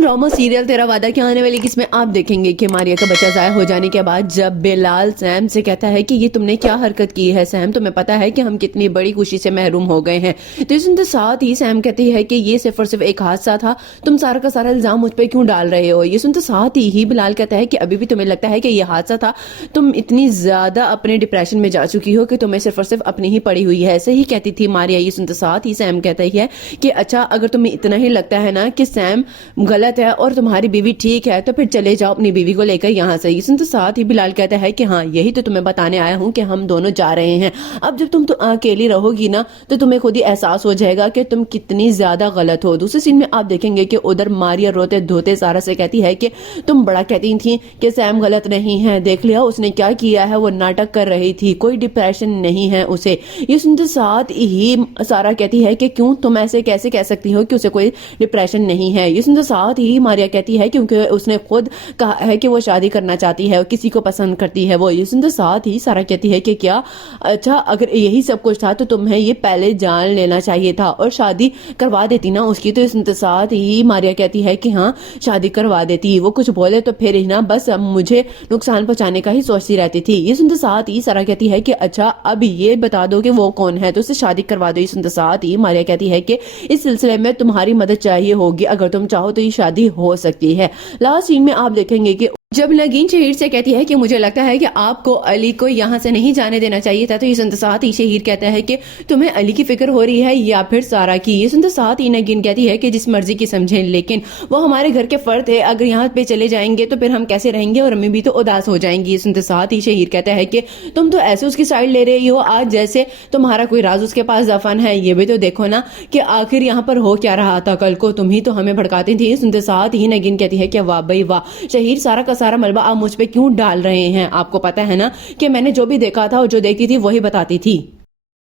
Drama serial तेरा वादा क्या आने वाली किसमें आप देखेंगे कि मारिया का बच्चा ज़ाया हो जाने के बाद जब बिलाल सैम से कहता है कि ये तुमने क्या हरकत की है सैम, तुम्हें पता है कि हम कितनी बड़ी खुशी से महरूम हो गए हैं। तो इसके साथ ही सैम कहती है कि ये सिर्फ और सिर्फ एक हादसा था, तुम सारा का सारा इल्जाम मुझ पर क्यों डाल रहे हो। ये सुनते साथ ही बिलाल कहता है कि अभी भी तुम्हें लगता है कि ये हादसा था, तुम इतनी ज्यादा अपने डिप्रेशन में जा चुकी हो कि तुम्हें सिर्फ और सिर्फ अपनी ही पड़ी हुई है। ऐसे ही कहती थी मारिया। ये सुनते साथ ही सैम कहता ही है कि अच्छा अगर तुम्हें इतना ही लगता है ना कि सैम गलत है और तुम्हारी बीवी ठीक है तो फिर चले जाओ अपनी बीवी को लेकर यहाँ से। इसमें तो साथ ही बिलाल कहता है कि हाँ यही तो तुम्हें बताने आया हूँ कि हम दोनों जा रहे हैं। अब जब तुम तो अकेली रहोगी ना तो तुम्हें खुद ही एहसास हो जाएगा कि तुम कितनी ज्यादा गलत हो। दूसरे सीन में आप देखेंगे कि उधर मारिया रोते धोते सारा से कहती है कि तुम बड़ा कहती थी कि सैम गलत नहीं है, देख लिया उसने क्या किया है, वो नाटक कर रही थी, कोई डिप्रेशन नहीं है उसे। ये सुनते साथ ही सारा कहती है कि क्यों तुम ऐसे कैसे कह सकती हो कि उसे कोई डिप्रेशन नहीं है। ये सुनते साथ ही मारिया कहती है क्योंकि उसने खुद कहा है कि वो शादी करना चाहती है और किसी को पसंद करती है वो। ये सुनते साथ ही सारा कहती है कि क्या अच्छा अगर यही सब कुछ था तो तुम्हें ये पहले जान लेना चाहिए था और शादी करवा देती ना उसकी। तो सुनते साथ ही मारिया कहती है कि हाँ शादी करवा देती, वो कुछ बोले तो फिर ही ना बस मुझे नुकसान पहुंचाने का ही सोचती रहती थी। ये सुनते साथ ही सारा कहती है कि अच्छा अब ये बता दो कि वो कौन है तो उससे शादी करवा दो। ये सुनते साथ ही मारिया कहती है कि इस सिलसिले में तुम्हारी मदद चाहिए होगी, अगर तुम चाहो तो ये शादी हो सकती है। लास्ट सीन में आप देखेंगे कि जब नगीन शहीर से कहती है कि मुझे लगता है कि आपको अली को यहाँ से नहीं जाने देना चाहिए था, तो ये सुनते साथ ही शहीर कहता है कि तुम्हें अली की फिक्र हो रही है या फिर सारा की। ये सुनते साथ ही नगीन कहती है कि जिस मर्जी की समझें, लेकिन वो हमारे घर के फर्द है, अगर यहाँ पे चले जाएंगे तो फिर हम कैसे रहेंगे और अम्मी भी तो उदास हो जाएंगी। ये सुनते साथ ही शहीर कहता है कि तुम तो ऐसे उसकी साइड ले रही हो आज जैसे तुम्हारा कोई राज उसके पास दफन है। ये भी तो देखो ना कि आखिर यहाँ पर हो क्या रहा था, कल को तुम ही तो हमें भड़काती थी। सुनते साथ ही नगीन कहती है कि वाह भाई वाह शहीर, सारा का सारा मलबा आप मुझ पे क्यों डाल रहे हैं, आपको पता है ना कि मैंने जो भी देखा था और जो देखती थी वही बताती थी।